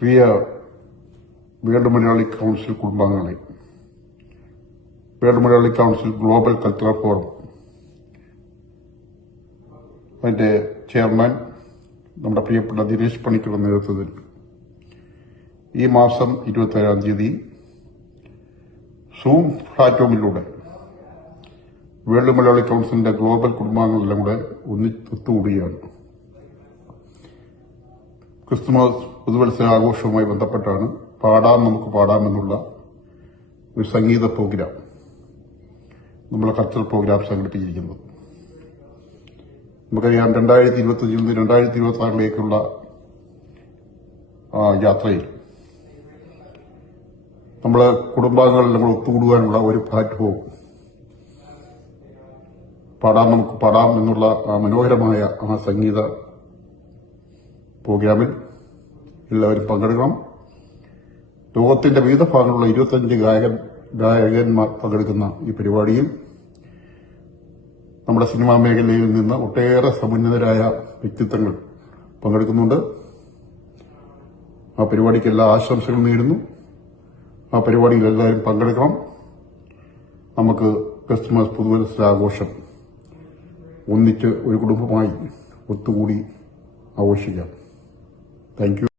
പ്രിയ world Malayali council കുടുംബാംഗങ്ങളെ, world Malayali council global cultural forum അതിന്റെ chairman നമ്മുടെ പ്രിയപ്പെട്ട ദിനേശ് പണിക്കരുടെ നേതൃത്വത്തിൽ ഈ മാസം 27-ാം തീയതി സൂം പ്ലാറ്റ്ഫോമിലൂടെ വേൾഡ് മലയാളി കൗൺസിലിന്റെ ഗ്ലോബൽ കുടുംബാംഗങ്ങളെല്ലാം കൂടെ ഒത്തുകൂടുകയാണ്. ക്രിസ്തുമസ് പുതുവത്സര ആഘോഷവുമായി ബന്ധപ്പെട്ടാണ് നമുക്ക് പാടാമെന്നുള്ള ഒരു സംഗീത പ്രോഗ്രാം, നമ്മളെ കൾച്ചറൽ പ്രോഗ്രാം സംഘടിപ്പിച്ചിരിക്കുന്നത്. നമുക്കറിയാം 2025 നിന്ന് 2026 യാത്രയിൽ നമ്മളെ കുടുംബാംഗങ്ങളെല്ലാം കൂടെ ഒത്തുകൂടുവാനുള്ള ഒരു പ്ലാറ്റ്ഫോം നമുക്ക് പാടാം എന്നുള്ള മനോഹരമായ സംഗീത പ്രോഗ്രാമിൽ എല്ലാവരും പങ്കെടുക്കണം. ലോകത്തിന്റെ വിവിധ ഭാഗങ്ങളിലുള്ള 25 ഗായകന്മാർ പങ്കെടുക്കുന്ന ഈ പരിപാടിയിൽ നമ്മുടെ സിനിമാ മേഖലയിൽ നിന്ന് ഒട്ടേറെ സമുന്നതരായ വ്യക്തിത്വങ്ങൾ പങ്കെടുക്കുന്നുണ്ട്. ആ പരിപാടിക്ക് എല്ലാ ആശംസകളും നേരുന്നു. ആ പരിപാടിയിൽ എല്ലാവരും പങ്കെടുക്കണം. നമുക്ക് ക്രിസ്തുമസ് പുതുവത്സര ആഘോഷം ഒന്നിച്ച് ഒരു കുടുംബമായി ഒത്തുകൂടി ആഘോഷിക്കാം. Thank you.